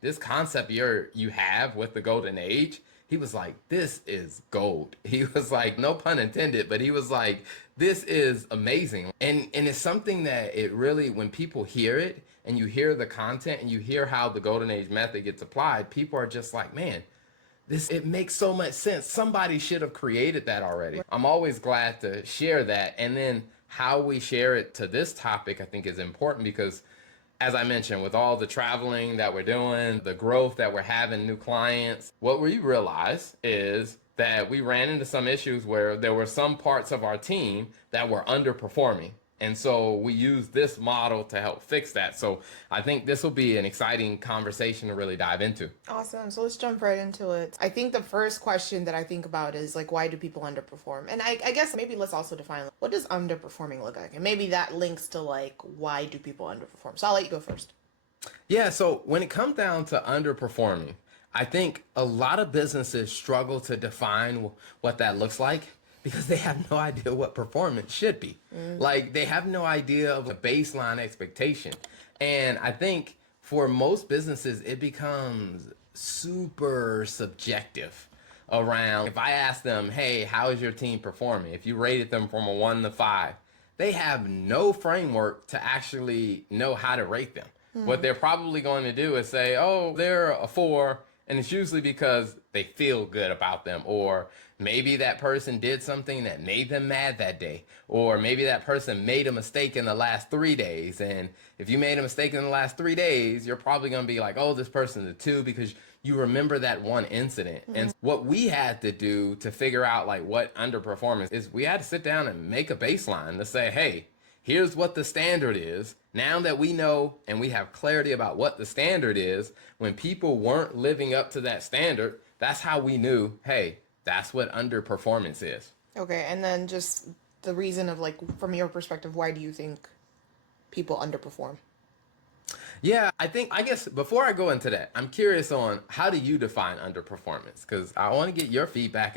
this concept you have with the golden age, he was like, this is gold. He was like, no pun intended, but he was like, this is amazing. And it's something that it really, when people hear it and you hear the content and you hear how the golden age method gets applied, people are just like, man, this, it makes so much sense. Somebody should have created that already. I'm always glad to share that. And then how we share it to this topic, I think, is important because, as I mentioned, with all the traveling that we're doing, the growth that we're having, new clients, what we realize is that we ran into some issues where there were some parts of our team that were underperforming. And so we use this model to help fix that. So I think this will be an exciting conversation to really dive into. Awesome. So let's jump right into it. I think the first question that I think about is like, why do people underperform? And I guess maybe let's also define what does underperforming look like? And maybe that links to like, why do people underperform? So I'll let you go first. Yeah, so when it comes down to underperforming, I think a lot of businesses struggle to define what that looks like because they have no idea what performance should be. Like they have no idea of a baseline expectation. And I think for most businesses, it becomes super subjective around if I ask them, hey, how is your team performing? If you rated them from a 1 to 5, they have no framework to actually know how to rate them. What they're probably going to do is say, oh, they're a 4. And it's usually because they feel good about them. Or maybe that person did something that made them mad that day. Or maybe that person made a mistake in the last 3 days. And if you made a mistake in the last 3 days, you're probably going to be like, oh, this person's a 2 because you remember that one incident. And what we had to do to figure out like what underperformance is, we had to sit down and make a baseline to say, hey, here's what the standard is. Now that we know and we have clarity about what the standard is, when people weren't living up to that standard, that's how we knew, hey, that's what underperformance is. Okay. And then just the reason of like, from your perspective, why do you think people underperform? Yeah, I guess before I go into that, I'm curious on how do you define underperformance? Because I want to get your feedback